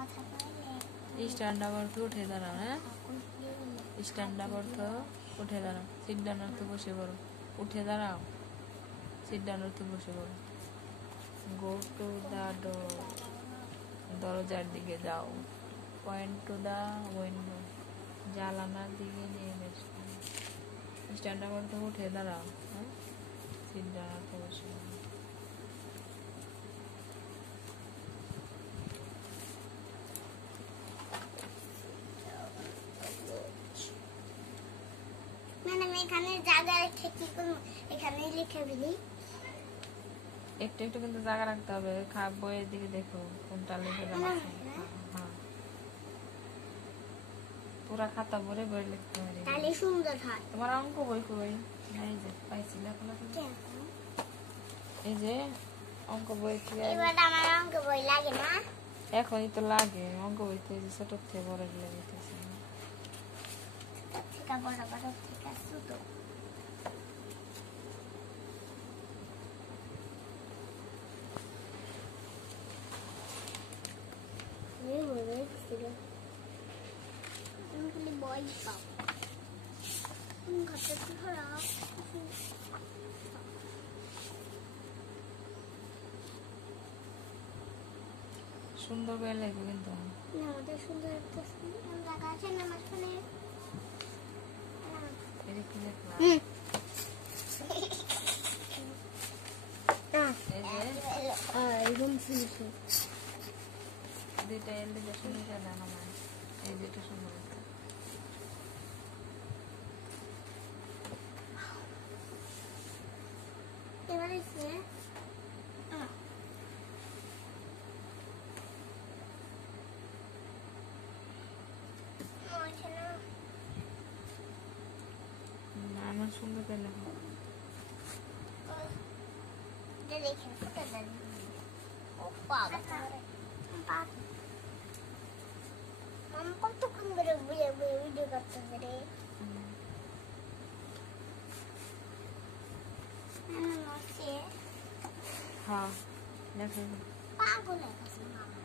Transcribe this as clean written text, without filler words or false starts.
stand up अर्थ उठे दाঁড়াও হ্যাঁ stand up अर्थ उठे दाঁড়াও सिट डाउन अर्थ বসে পড়ো उठे दाঁড়াও सिट डाउन अर्थ বসে পড়ো गो टू द डोर দরজার দিকে যাও পয়েন্ট টু দা উইন্ডো জানালার দিকে নেমে এসো স্ট্যান্ড আপ अर्थ উঠে দাঁড়াও হ্যাঁ সিট ডাউন अर्थ বসে পড়ো এখানে জায়গা রেখে কি করব এখানে লিখে দিই একটু একটু কিন্তু জায়গা রাখতে হবে বইয়ের দিকে দেখো কোনটা লিখে দেওয়া আছে হ্যাঁ পুরো খাতা ভরে ভরে লিখতে হবে তাহলে সুন্দর হয় তোমার অঙ্ক বই কই এই যে পাইছি লেখো এই যে অঙ্ক বই থেকে এবার আমার অঙ্ক বই লাগে না এখনই তো লাগে অঙ্ক বইতে যে ছোট থেকে বড় লাগতেছে ঠিক আছে বড় বড় ঠিক আছে ছোট বই পাও ঘরটা খারাপ সুন্দর করে লাগবে কিন্তু না আমাদের সুন্দর একটা জায়গা আছে না মাঝখানে এদিকে লিখলাম এরকম শুনছি দুইটা এল দিকে শুনে গেল আমার এই দুইটা সুন্দর এবারে সে আমার সুন্দর করে লেখো দেখে ফুটে দেন ও বাবা মামা কতক্ষণ ধরে বুঝে বুঝে ভিডিও করতেছে রে হ্যাঁ লেখো পাগল হয়ে গেছে মামা